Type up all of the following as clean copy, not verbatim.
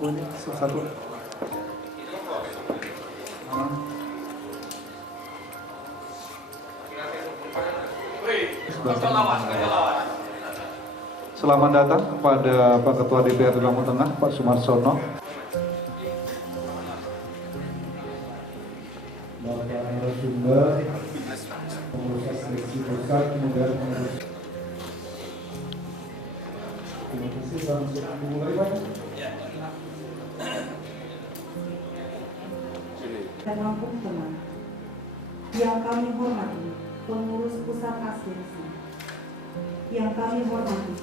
Oh, ini satu. Selamat datang kepada Pak Ketua DPRD Lampung Tengah, Pak Sumarsono. Bapak narasumber, pengurus seleksi pusat, kemudian pengurus. Terima kasih, langsung dimulai, Pak. Lampung Tengah. Yang kami hormati pengurus pusat asosiasi, yang kami hormati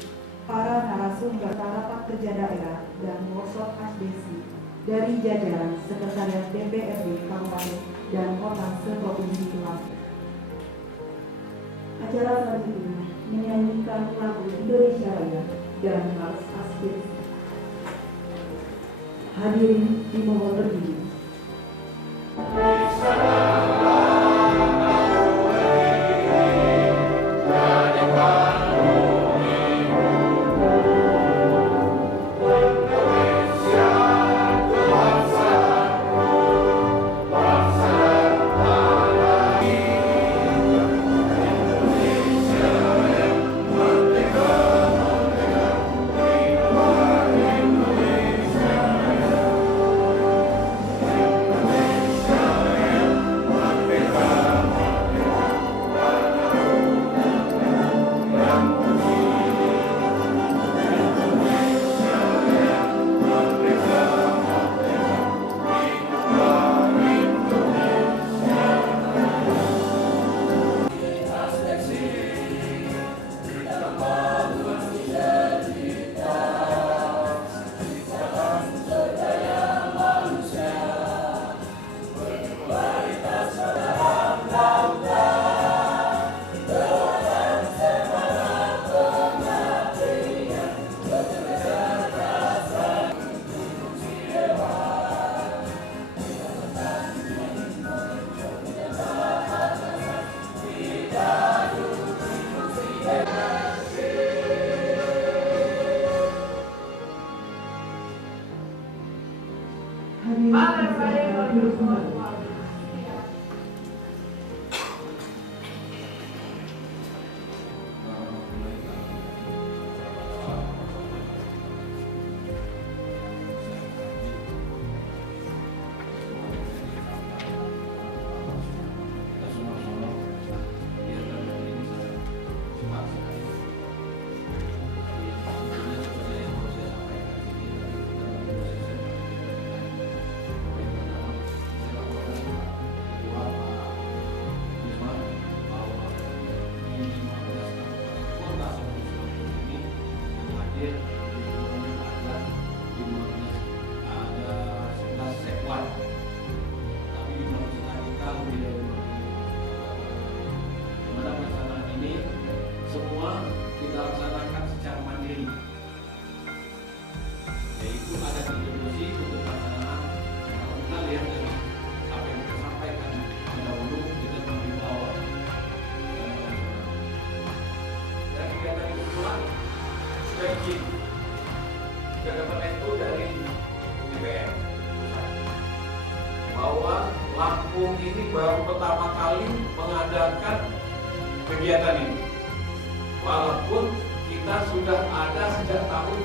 para narasumber rapat kerja daerah dan workshop asosiasi dari jajaran Sekretariat DPRD Kabupaten dan Kota se-Provinsi Lampung. Acara selanjutnya menyanyikan lagu Indonesia Raya dan Vals Asosiasi. Hadirin dimohon berdiri. Bahwa Lampung ini baru pertama kali mengadakan kegiatan ini. Walaupun kita sudah ada sejak tahun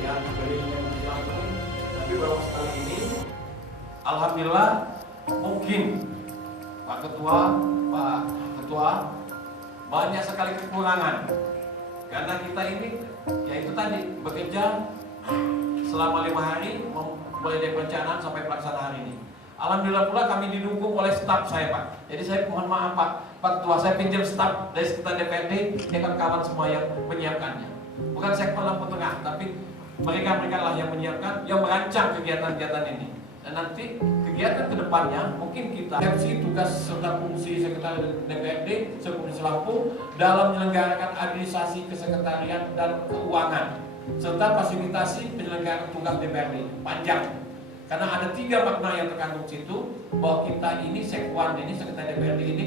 yang berdirinya Lampung, tapi baru sekali ini, alhamdulillah, mungkin Pak Ketua, banyak sekali kekurangan. Karena kita ini, yaitu tadi, bekerja selama 5 hari, mulai dari perencanaan sampai pelaksanaan hari ini. Alhamdulillah pula kami didukung oleh staf saya, Pak. Jadi saya mohon maaf, Pak Ketua, saya pinjam staf dari sekitar DPRD, ini kan kawan semua yang menyiapkannya. Bukan sektor Lampung Tengah, tapi mereka lah yang menyiapkan, yang merancang kegiatan-kegiatan ini. Dan nanti kegiatan kedepannya mungkin kita fungsi tugas serta fungsi Sekretariat DPRD Provinsi Lampung dalam menyelenggarakan administrasi kesekretarian dan keuangan serta fasilitasi penyelenggaraan tugas DPRD panjang. Karena ada 3 makna yang terkandung situ, bahwa kita ini Sekwan ini Sekretariat DPRD ini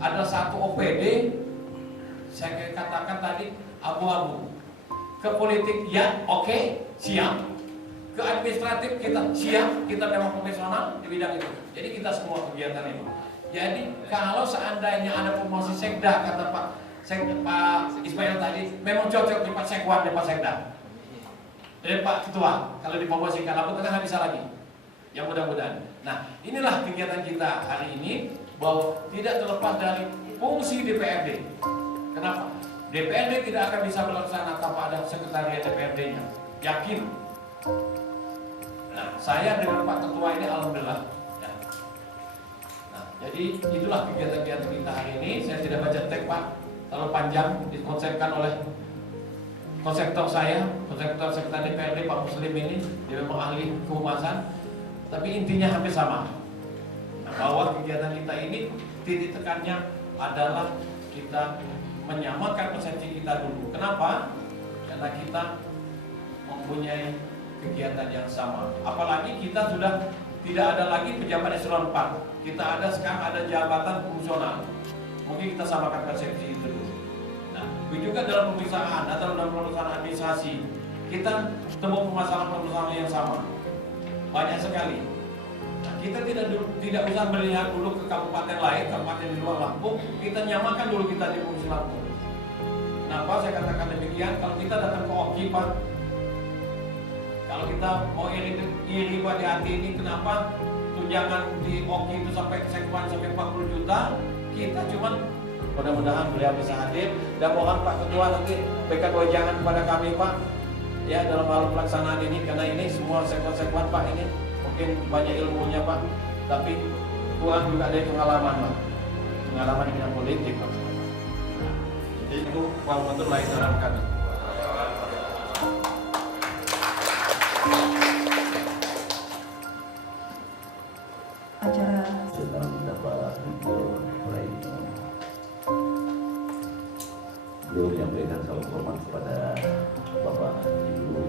adalah satu OPD, saya katakan tadi abu-abu. Ke politik ya oke, siap. ke administratif kita siap, kita memang profesional di bidang itu. Jadi kita semua kegiatan ini. Jadi kalau seandainya ada promosi sekda, kata Pak Ismail tadi, memang cocok di Pak Sekwan, di Pak Sekda. Dari Pak Ketua, kalau dipromosikan, aku tengah bisa lagi. Yang mudah-mudahan. Nah, inilah kegiatan kita hari ini, bahwa tidak terlepas dari fungsi DPRD. Kenapa? DPRD tidak akan bisa melaksanakan tanpa ada sekretariat DPRD-nya. Yakin. Nah, saya dengan Pak Ketua ini alhamdulillah. Ya. Nah, jadi itulah kegiatan-kegiatan kita hari ini. Saya tidak baca teks Pak, terlalu panjang, dikonsepkan oleh konseptor saya, konseptor sekretariat DPRD Pak Muslim ini, dia memang ahli kehumasan. Tapi intinya hampir sama. Nah, bahwa kegiatan kita ini titik tekannya adalah kita menyamakan persepsi kita dulu. Kenapa? Karena kita mempunyai kegiatan yang sama. Apalagi kita sudah tidak ada lagi pejabat eselon 4. Kita ada sekarang ada jabatan fungsional. Mungkin kita samakan persepsi itu dulu. Nah, juga dalam pemeriksaan atau dalam pemeriksaan administrasi, kita temu permasalahan yang sama. Banyak sekali. Nah, kita tidak usah melihat dulu ke kabupaten lain, kabupaten di luar Lampung. Kita nyamakan dulu kita di Provinsi Lampung. Kenapa saya katakan demikian? Kalau kita datang ke OKI Pak, kalau kita mau iri Pak di hati ini, kenapa tunjangan di OKI itu sampai sekwan sampai 40 juta? Kita cuman mudah-mudahan beliau bisa hadir dan mohon Pak Ketua nanti berikan wejangan kepada kami Pak. Ya dalam hal pelaksanaan ini, karena ini semua sekwan-sekwan Pak ini mungkin banyak ilmunya Pak, tapi kurang juga ada pengalaman Pak, pengalaman di bidang politik Pak. Jadi itu Pak Betul lain saran kami. Acara sedang dapat beliau menyampaikan salam hormat kepada Bapak Ibu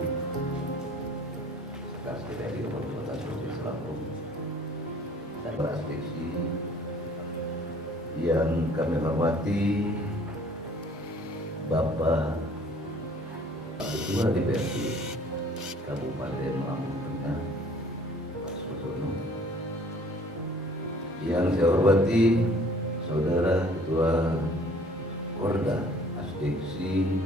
Sekretaris DPRD Kabupaten Provinsi Lampung dan para seksi yang kami hormati, Bapak Ketua DPRD Kabupaten Lampung Tengah, Pak Susono, yang saya hormati Saudara Ketua Korda Asdiksi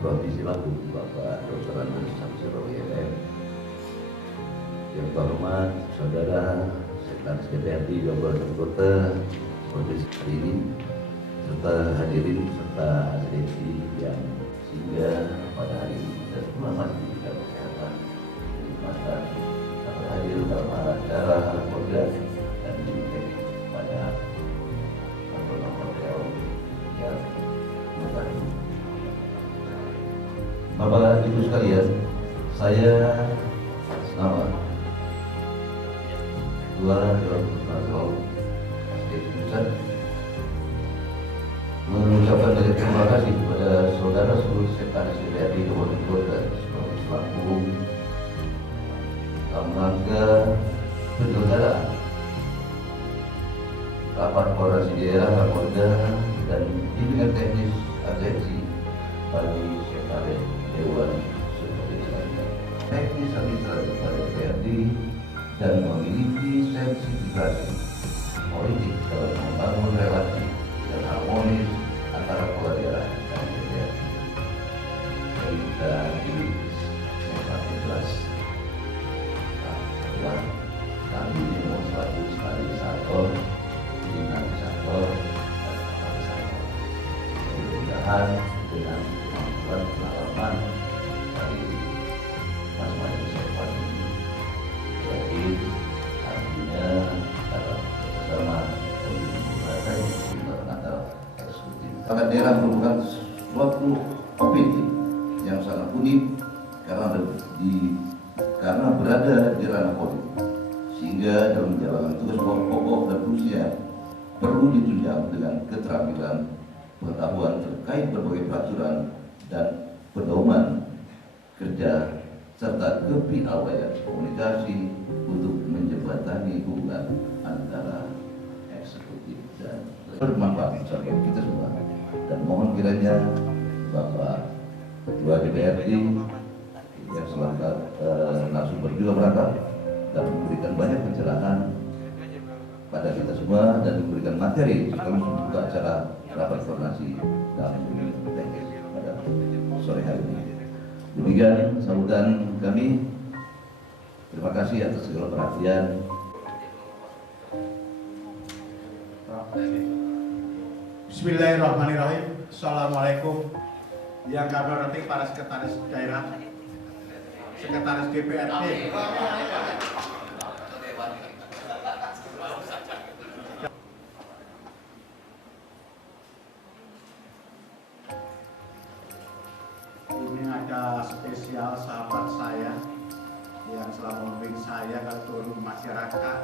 Provinsi Lampung, Bapak Dr. Andes Samsuro YLM, yang terhormat Saudara Sekretaris DPRD Kabupaten Kota Provinsi ini, serta hadirin serta asdiksi yang sehingga pada hari ini kita semua masih diberikan kesehatan, kenikmatan, dapat hadir dalam acara Korda dan diimplementasi pada hotel yang tadi. Bapak Ibu sekalian, saya nama Ketua Dewan Nasional Asdiksi Pusat mengucapkan banyak terima kasih kepada saudara seluruh sekretaris DPRD Kabupaten Kota Provinsi Lampung dalam rangka penyelenggaraan rapat koordinasi daerah Kapolda dan bimbingan teknis agensi bagi sekretaris Dewan Sekretaris lainnya. Teknis administratif pada DPRD dan memiliki sensitivasi politik dalam membangun relasi dan harmonis antara kepala daerah dan DPRD. Jadi kita pilih yang sangat jelas. Nah, kami memang selaku stabilisator, dinamisator, dan katalisator. Mudah-mudahan dengan kemampuan pengalaman dari masing-masing sektor ini, yakin artinya dalam bersama Perangkat daerah merupakan suatu opini yang sangat unik karena berada di ranah politik, sehingga dalam menjalankan tugas pokok dan fungsinya perlu ditunjang dengan keterampilan pengetahuan terkait berbagai peraturan dan pedoman kerja serta kepiawaian komunikasi untuk menjembatani hubungan antara eksekutif dan bermanfaat bagi kita semua. Dan mohon kiranya Bapak Ketua DPRD, Ibu yang selengkap narasumber juga berangkat dan memberikan banyak pencerahan pada kita semua dan memberikan materi sekaligus membuka acara rapat koordinasi dalam teknis pada sore hari ini. Demikian sambutan kami. Terima kasih atas segala perhatian. Bismillahirrahmanirrahim. Assalamualaikum. Yang kami hormati para sekretaris daerah, sekretaris DPRD, ini ada spesial sahabat saya yang selalu membimbing saya kalau turun masyarakat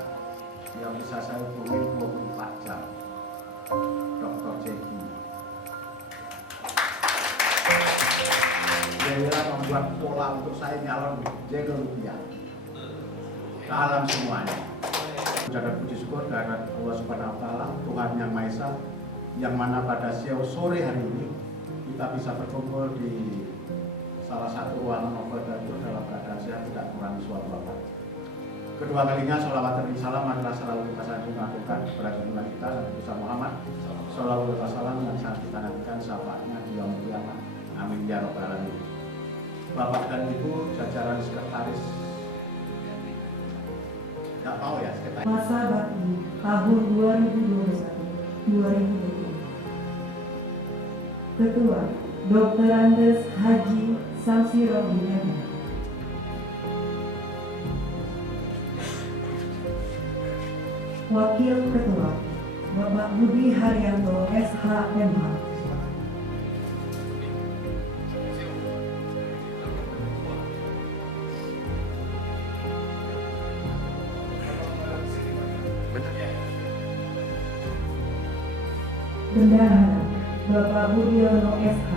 yang bisa saya hubungi 24 jam. Dr. Jeki. Dia membuat pola untuk saya nyalon jaga rupiah dalam semuanya. Ucapkan puji syukur kehadirat Allah Subhanahu wa Ta'ala, Tuhan Yang Maha Esa, yang mana pada sore hari ini kita bisa berkumpul di salah satu ruangan novel itu dalam keadaan sehat, tidak kurang suatu apa. Kedua kalinya sholawat dan salam adalah selalu kita saling lakukan kepada junjungan kita Nabi besar Muhammad Shallallahu alaihi wasallam yang sangat kita nantikan syafaatnya di yaumul qiyamah. Amin ya rabbal alamin. Bapak dan Ibu jajaran sekretaris, nggak mau ya sekretaris. Masa bakti tahun 2021-2020. Ketua Dr. Andes Haji Samsiro Binema. Wakil Ketua Bapak Budi Haryanto SHMH. Bendahara Bapak Budiono SH.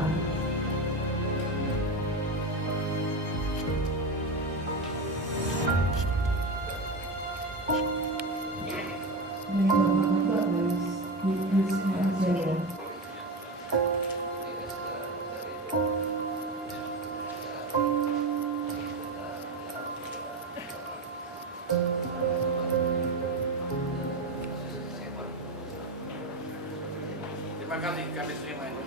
Terima kasih kami terima ini.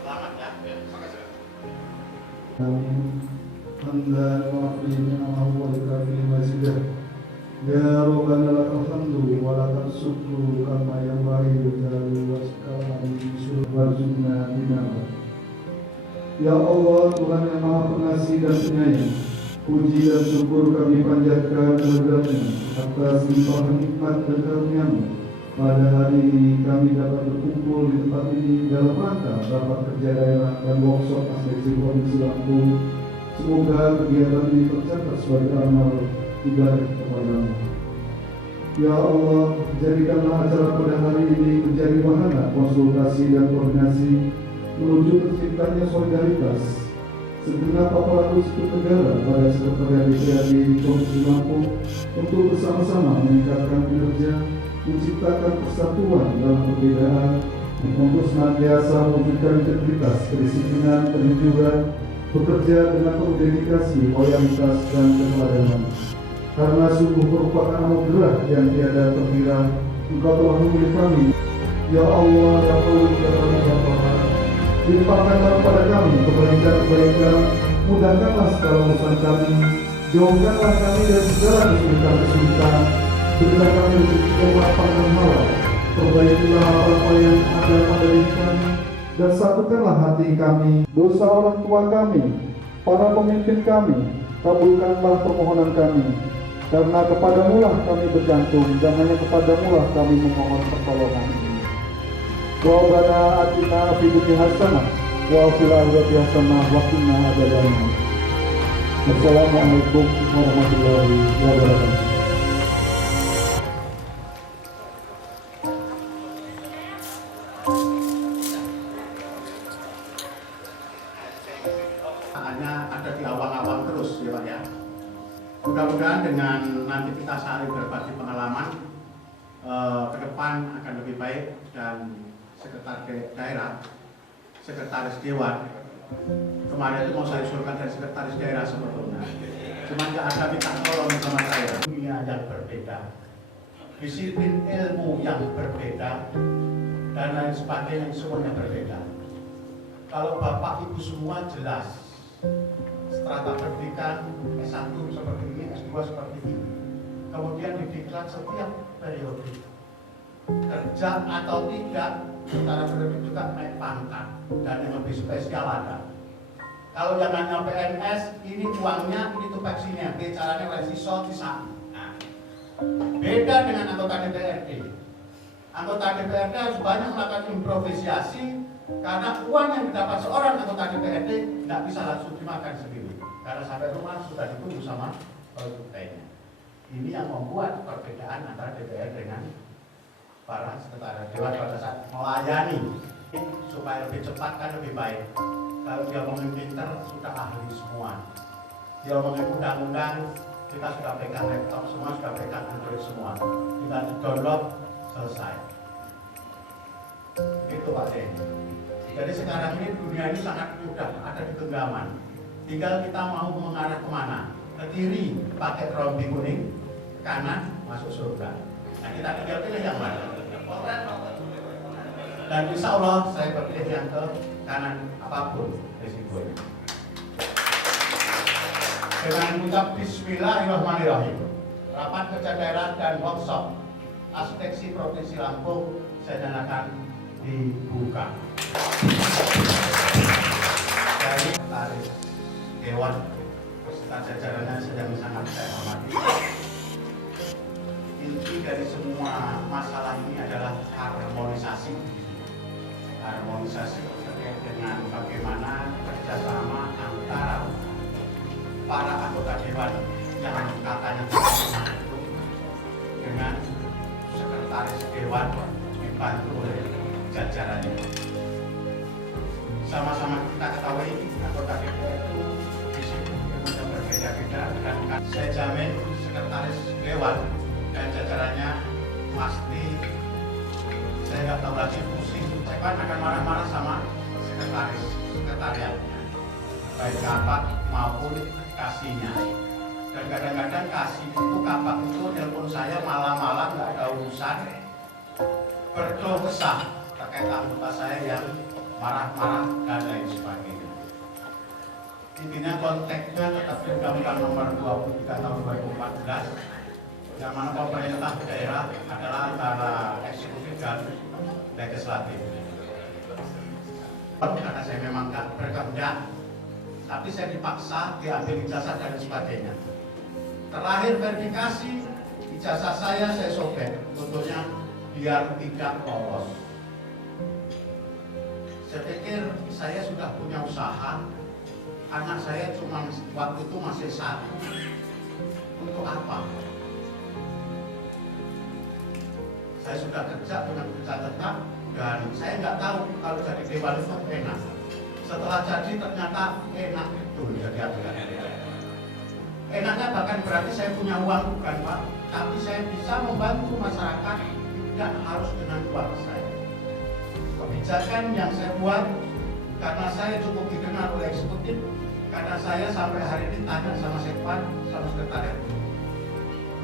Selamat ya. Hamdan wa ni'mahu wa lakal mazidah. Ya Rabbana lakal hamdu wa lakal syukru kama yanbaghi li jalali wajhika warzuqna minna. Ya Allah, Tuhan yang Maha Pengasih dan Penyayang, puji dan syukur kami panjatkan kehadiratnya atas limpahan nikmat dan karunia-Mu. Pada hari ini kami dapat berkumpul di tempat ini dalam rangka rapat kerja daerah dan workshop Asdesi Provinsi Lampung. Semoga kegiatan ini tercatat sebagai amal ibadah kepada-Mu. Ya Allah, jadikanlah acara pada hari ini menjadi wahana konsultasi dan koordinasi menuju terciptanya solidaritas segenap aparatur sipil negara pada Sekretariat DPRD di Provinsi Lampung untuk bersama-sama meningkatkan kinerja, menciptakan persatuan dalam perbedaan, untuk senantiasa mewujudkan integritas, kedisiplinan, kejujuran, bekerja dengan penuh dedikasi, loyalitas, dan keteladanan. Karena sungguh merupakan anugerah yang tiada terkira, Engkau telah memilih kami. Ya Allah, ya Allah, ya Allah, ya Allah. Limpahkanlah kepada kami kebaikan-kebaikan, mudahkanlah segala urusan kami, jauhkanlah kami dari segala kesulitan-kesulitan, berilah kami rezeki yang lapang dan halal, perbaikilah apa yang ada pada diri kami, dan satukanlah hati kami, dosa orang tua kami, para pemimpin kami, kabulkanlah permohonan kami, karena kepadamu-lah kami bergantung, dan hanya kepadamu-lah kami memohon pertolongan. Rabbana atina fid dunya hasanah wa fil akhirati hasanah wa qina adzabannar. Wassalamualaikum warahmatullahi wabarakatuh. Hanya ada di awang-awang terus ya Pak ya. Mudah-mudahan dengan nanti kita saling berbagi pengalaman ke depan depan akan lebih baik dan sekretaris daerah, sekretaris dewan. Kemarin itu mau saya usulkan dari sekretaris daerah sebetulnya. Cuma nggak ada minta tolong sama saya. Dunia yang berbeda, disiplin ilmu yang berbeda, dan lain sebagainya semuanya berbeda. Kalau Bapak Ibu semua jelas, strata pendidikan S1 seperti ini, S2 seperti ini, kemudian didiklat setiap periode, kerja atau tidak, secara periode juga naik pangkat, dan yang lebih spesial ada. Kalau yang hanya PNS, ini uangnya, ini tupeksinya, caranya resisol di sana. Nah, beda dengan anggota DPRD. Anggota DPRD harus banyak melakukan improvisasi karena uang yang didapat seorang anggota DPRD tidak bisa langsung dimakan sendiri. Karena sampai rumah sudah ditunggu sama lainnya. Ini yang membuat perbedaan antara DPR dengan para sekretaris dewan pada saat melayani supaya lebih cepat kan lebih baik. Kalau dia ngomongin pinter, sudah ahli semua. Dia ngomongin undang-undang, kita sudah pegang laptop semua, sudah pegang Android semua. Tinggal download, selesai. Itu Pak Den. Jadi sekarang ini dunia ini sangat mudah, ada di genggaman. Tinggal kita mau mengarah kemana. Ke kiri pakai rompi kuning, ke kanan masuk surga. Nah kita tinggal pilih yang mana. Dan insya Allah saya berpilih yang ke kanan apapun risikonya. Dengan mengucap Bismillahirrahmanirrahim, rapat kerja daerah dan workshop Aspeksi Provinsi Lampung saya nyatakan dibuka. Dari Sekretaris Dewan beserta jajarannya sedang sangat saya hormati. Inti dari semua masalah ini adalah harmonisasi. Harmonisasi terkait dengan bagaimana kerjasama antara para anggota dewan yang katanya itu dengan sekretaris dewan dibantu oleh jajarannya. Sama-sama kita ketahui anggota DPR itu disebut berbeda-beda dan saya jamin sekretaris dewan dan jajarannya pasti saya nggak tahu lagi pusing. Saya kan akan marah-marah sama sekretariatnya, baik kapak maupun kasihnya. Dan kadang-kadang kasih itu kapak itu telepon saya malam-malam nggak ada urusan, berkeluh kesah terkait anggota saya yang marah-marah dan lain sebagainya. Intinya konteksnya tetap di Undang-Undang Nomor 23 Tahun 2014 yang mana pemerintah daerah adalah antara eksekutif dan legislatif. Karena saya memang nggak berkehendak, tapi saya dipaksa diambil ijazah dan sebagainya. Terakhir verifikasi ijazah saya sobek, tentunya biar tidak lolos. Saya pikir saya sudah punya usaha, anak saya cuma waktu itu masih 1. Untuk apa? Saya sudah kerja dengan kerja tetap dan saya nggak tahu kalau jadi dewan itu enak. Setelah jadi ternyata enak itu jadi anggota DPR. Enaknya bahkan berarti saya punya uang bukan Pak, tapi saya bisa membantu masyarakat tidak harus dengan uang saya. Kebijakan yang saya buat karena saya cukup dikenal oleh eksekutif, karena saya sampai hari ini tanya sama Sekpan, sama sekretariat,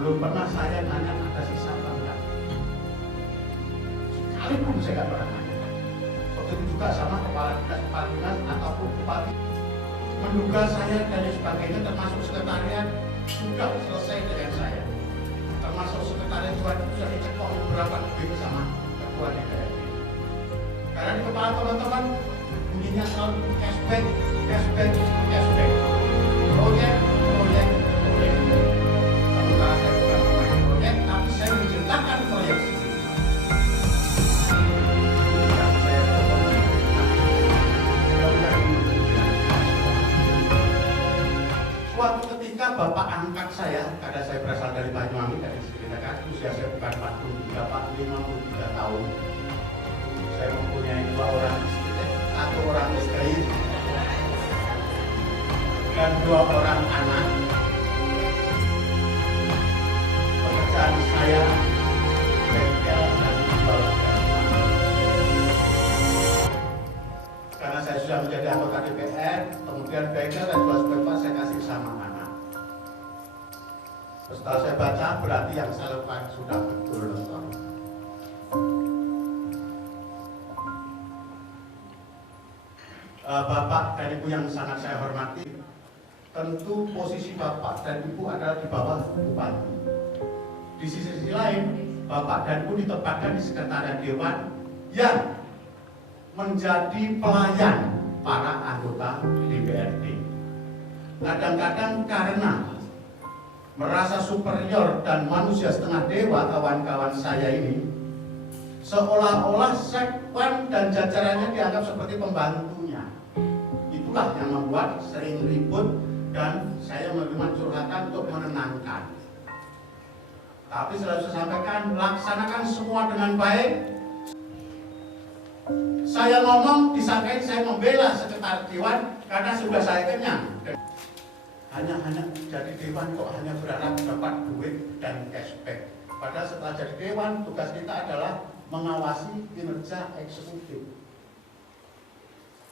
belum pernah saya nanya ada sisa apa enggak. Sekalipun saya nggak pernah nanya. Begitu juga sama kepala dinas ataupun bupati. Menduga saya dan sebagainya termasuk sekretariat sudah selesai dengan saya. Termasuk sekretariat juga sudah dicekok beberapa kali sama ketua DPRD. Karena di kepala teman-teman bunyinya selalu cashback, cashback, cashback. Proyek. Sementara saya bukan pemain proyek, tapi saya menciptakan proyek. Suatu ketika bapak angkat saya, karena saya berasal dari Banyuwangi, dari Sekitar, usia saya bukan 43, Pak, 53 tahun. Saya mempunyai 2 orang istri, 1 orang istri, dan 2 orang anak. Pekerjaan saya bengkel dan berarti yang saya lakukan sudah betul, Dokter. Bapak dan Ibu yang sangat saya hormati, tentu posisi Bapak dan Ibu adalah di bawah Bupati. Di sisi lain, Bapak dan Ibu ditempatkan di sekretariat Dewan yang menjadi pelayan para anggota DPRD. Kadang-kadang karena merasa superior dan manusia setengah dewa kawan-kawan saya ini, seolah-olah Sekwan dan jajarannya dianggap seperti pembantunya. Itulah yang membuat sering ribut dan saya menerima curhatan untuk menenangkan. Tapi selalu saya sampaikan, laksanakan semua dengan baik. Saya ngomong disangkain saya membela sekretaris dewan karena sudah saya kenyang. Hanya jadi dewan kok hanya berharap dapat duit dan cashback. Padahal setelah jadi dewan, tugas kita adalah mengawasi kinerja eksekutif.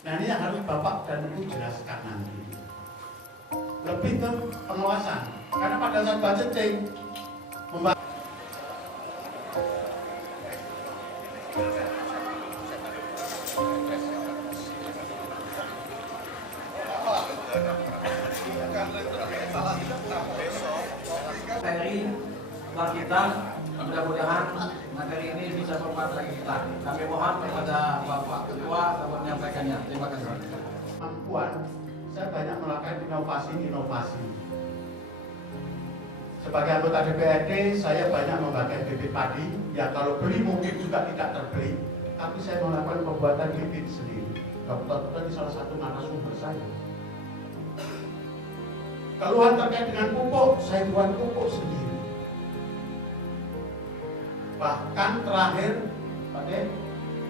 Nah, ini yang harus Bapak dan Ibu jelaskan nanti. Lebih ke pengawasan. Karena pada saat budgeting, Materi buat kita, mudah-mudahan materi ini bisa bermanfaat bagi kita. Kami mohon kepada Bapak Ketua dapat menyampaikannya. Terima kasih. Kemampuan, saya banyak melakukan inovasi. Sebagai anggota DPRD, saya banyak membagikan bibit padi. Ya kalau beli mungkin juga tidak terbeli, tapi saya melakukan pembuatan bibit sendiri. Dokter ini salah satu narasumber saya. Keluhan terkait dengan pupuk, saya buat pupuk sendiri. Bahkan terakhir, Pak De,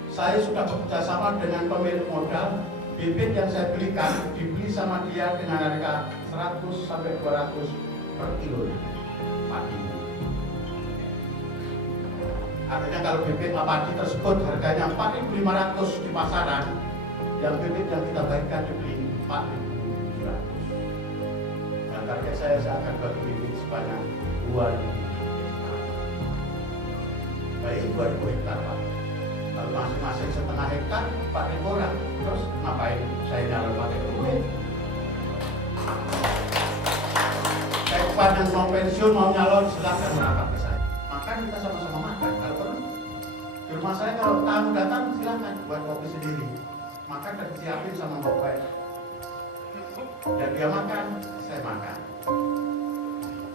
saya sudah bekerjasama dengan pemilik modal. Bibit yang saya belikan dibeli sama dia dengan harga 100 sampai 200 per kilo padi. Artinya kalau bibit padi tersebut harganya 4.500 di pasaran, yang bibit yang kita bagikan dibeli 4.700. Dan target saya akan bagi bibit sebanyak 2.000 hektar. Baik 2.000 hektar, Pak. Kalau masing-masing setengah hektar, 4.000 orang. Terus ngapain saya nyalon pakai duit? Sekwan yang mau pensiun, mau nyalon, silahkan merapat ke saya. Makan kita sama-sama makan. Kalau perlu, di rumah saya kalau tamu datang, silahkan buat kopi sendiri. Makan dan disiapin sama Bapak. Dan dia makan, saya makan.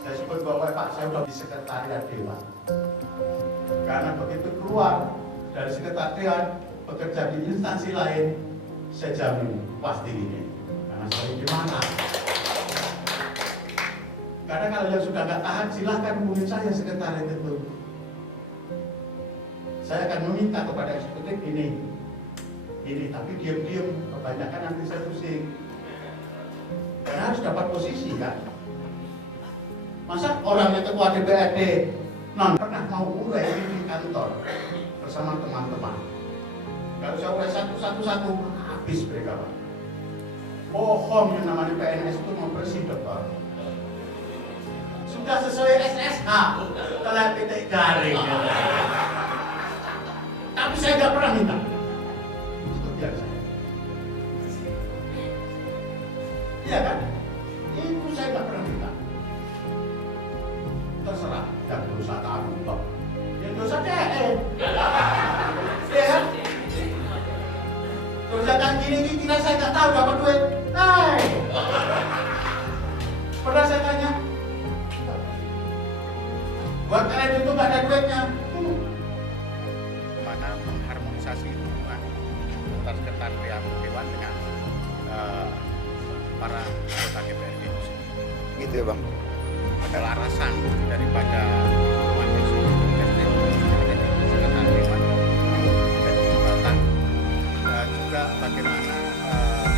Saya sebut Bapak, Pak, saya udah di sekretariat dewan. Karena begitu keluar dari sekretariat, bekerja di instansi lain, saya jamin pasti ini. Karena saya di mana? Karena kalau yang sudah nggak tahan, silahkan hubungin saya sekretariat itu. Saya akan meminta kepada eksekutif ini, tapi diam-diam, kebanyakan nanti saya pusing. Karena harus dapat posisi kan. Masa orang yang ketua DPRD non pernah mau urai di kantor bersama teman-teman. Kalau saya urai satu-satu habis mereka, Pak. Bohong yang namanya PNS itu mau bersih, Dokter. Sudah sesuai SSH, telah titik garing. Tapi saya nggak pernah minta. Itu biasa. Iya kan? Itu saya nggak pernah minta. Terserah, yang dosa kamu, Pak. Yang dosa DE. Iya kan? Dosa kan gini kira saya nggak tahu dapat duit. Hai. Pernah saya tanya, buat kalian itu nggak ada duitnya. Mana mengharmonisasi hubungan antar sekretariat dewan dengan para anggota DPRD itu sendiri. Gitu ya Bang. Adalah alasan daripada hubungan eksekutif sekretariat dewan dan jembatan dan juga bagaimana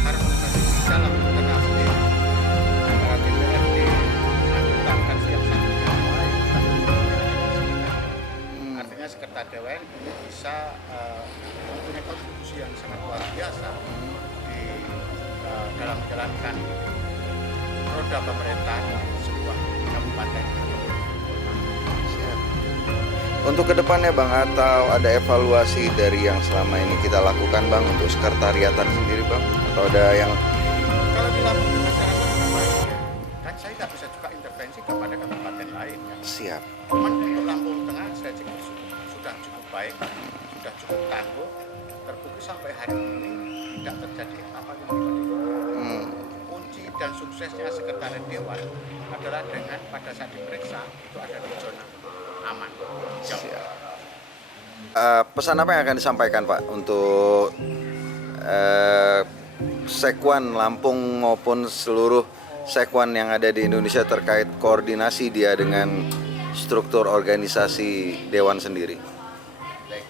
harmonisasi di dalam internal sendiri antara DPRD anggota fraksi yang satunya artinya sekretariat dewan ini bisa mempunyai kontribusi yang sangat luar biasa di dalam menjalankan roda pemerintahan sebuah kabupaten. Untuk kedepannya Bang, atau ada evaluasi dari yang selama ini kita lakukan Bang untuk sekretariatan sendiri Bang? Atau ada yang Kalau di Lampung itu saya rasa cukup baik. Dan saya tidak bisa juga intervensi kepada kabupaten lain. Ya. siap? Cuman untuk Lampung Tengah saya cek sudah cukup baik, sudah cukup tangguh. Terbukti sampai hari ini tidak terjadi apa yang kita kunci dan suksesnya sekretariat dewan adalah dengan pada saat diperiksa itu ada di zona aman. Siap. Pesan apa yang akan disampaikan Pak untuk Sekwan Lampung maupun seluruh sekwan yang ada di Indonesia terkait koordinasi dia dengan struktur organisasi Dewan sendiri? Baik,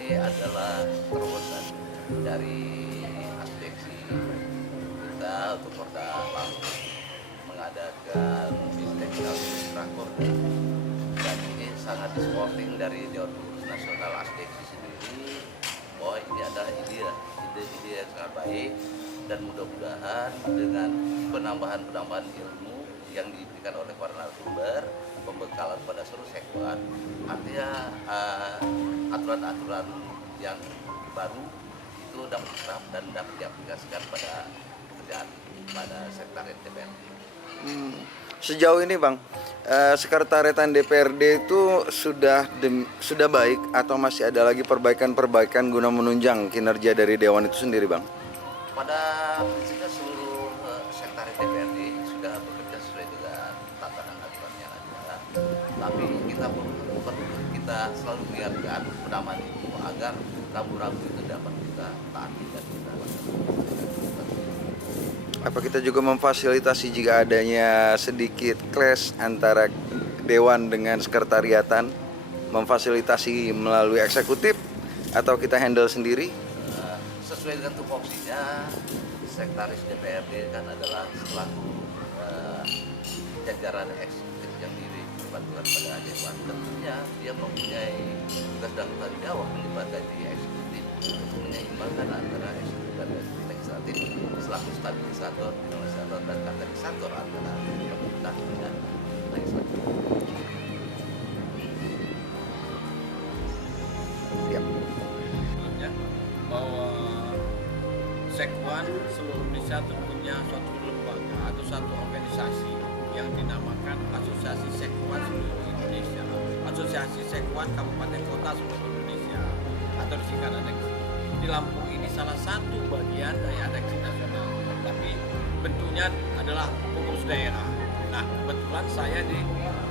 ini adalah terobosan dari aspeksi kita untuk Kota Lampung mengadakan teknikal rakorda, dan ini sangat supporting dari Dewan Pengurus Nasional Asdeksi sendiri bahwa ini adalah ide yang sangat baik, dan mudah-mudahan dengan penambahan ilmu yang diberikan oleh para narasumber, pembekalan pada seluruh sekwan, artinya aturan-aturan yang baru itu dapat diterap dan dapat diaplikasikan pada pekerjaan pada sekretariat DPRD. Sejauh ini Bang, sekretariatan DPRD itu sudah baik atau masih ada lagi perbaikan-perbaikan guna menunjang kinerja dari Dewan itu sendiri Bang? Pada prinsipnya seluruh sekretariat DPRD sudah bekerja sesuai dengan tatanan aturan yang ada. Tapi kita perlu kita selalu mengingatkan pedoman itu agar rambu-rambu itu dapat kita taati dan kita laksanakan. Apa kita juga memfasilitasi jika adanya sedikit clash antara Dewan dengan sekretariatan, memfasilitasi melalui eksekutif atau kita handle sendiri? Sesuai dengan tupoksinya, sekretaris DPRD kan adalah selaku jajaran eksekutif yang dibantukan pada Dewan. Tentunya dia mempunyai tugas dan tanggung jawab melibatkan di eksekutif untuk menyeimbangkan antara eksekutif dan legislatif selaku stabilisator, dinamisator, dan katalisator antara pemerintah dengan legislatif. Ya, bahwa Sekwan seluruh Indonesia tentunya suatu lembaga atau satu organisasi yang dinamakan Asosiasi Sekwan Seluruh Indonesia, Asosiasi Sekwan Kabupaten Kota Seluruh Indonesia, atau disingkat ADEKSI. Di Lampung ini salah satu bagian dari ADEKSI nasional, tapi bentuknya adalah pengurus daerah. Nah, kebetulan saya di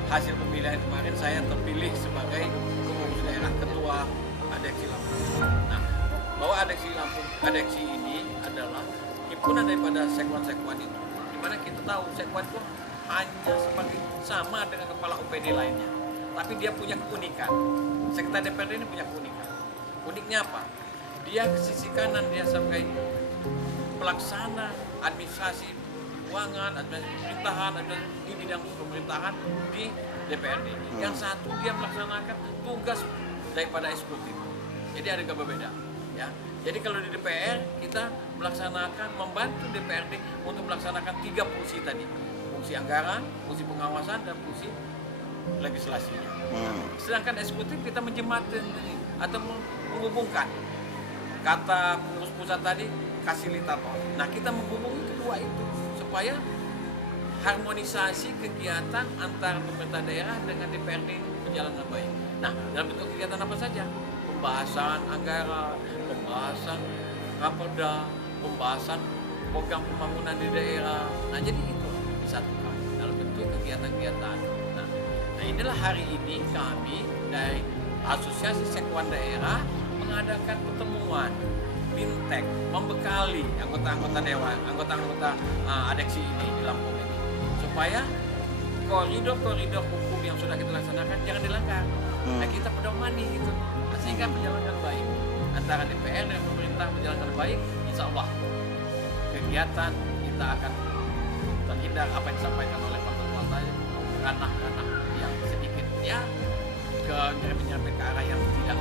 hasil pemilihan kemarin saya terpilih sebagai pengurus daerah ketua ADEKSI Lampung. Nah, bahwa ADEKSI ini adalah himpunan daripada sekwan-sekwan itu, di mana kita tahu sekwan itu hanya seperti sama dengan kepala UPD lainnya, tapi dia punya keunikan. Sekretariat DPRD ini punya keunikan. Uniknya apa? Dia ke sisi kanan dia sebagai pelaksana administrasi keuangan, administrasi pemerintahan, di bidang pemerintahan di DPRD. Yang satu dia melaksanakan tugas daripada eksekutif. Jadi ada berbeda. Ya. Jadi kalau di DPR kita melaksanakan membantu DPRD untuk melaksanakan 3 fungsi tadi, fungsi anggaran, fungsi pengawasan, dan fungsi legislasinya. Sedangkan eksekutif kita menjembatani atau menghubungkan. Kata pengurus pusat tadi fasilitator. Nah, kita menghubungi kedua itu supaya harmonisasi kegiatan antara pemerintah daerah dengan DPRD berjalan dengan baik. Nah, dalam bentuk kegiatan apa saja? Pembahasan anggaran, pembahasan raperda, pembahasan program pembangunan di daerah. Nah, jadi itu disatukan dalam bentuk kegiatan-kegiatan. Nah, inilah hari ini kami dari Asosiasi Sekwan Daerah mengadakan pertemuan bintek, membekali anggota-anggota dewan, anggota-anggota ADEKSI ini di Lampung ini, supaya koridor-koridor hukum yang sudah kita laksanakan jangan dilanggar. Nah, kita pedomani itu, sehingga menjalankan baik antara DPR dan pemerintah menjalankan baik. Insya Allah kegiatan kita akan terhindar apa yang disampaikan oleh Pak Ketua tadi, ranah-ranah yang sedikit ya nyerempet ke arah yang tidak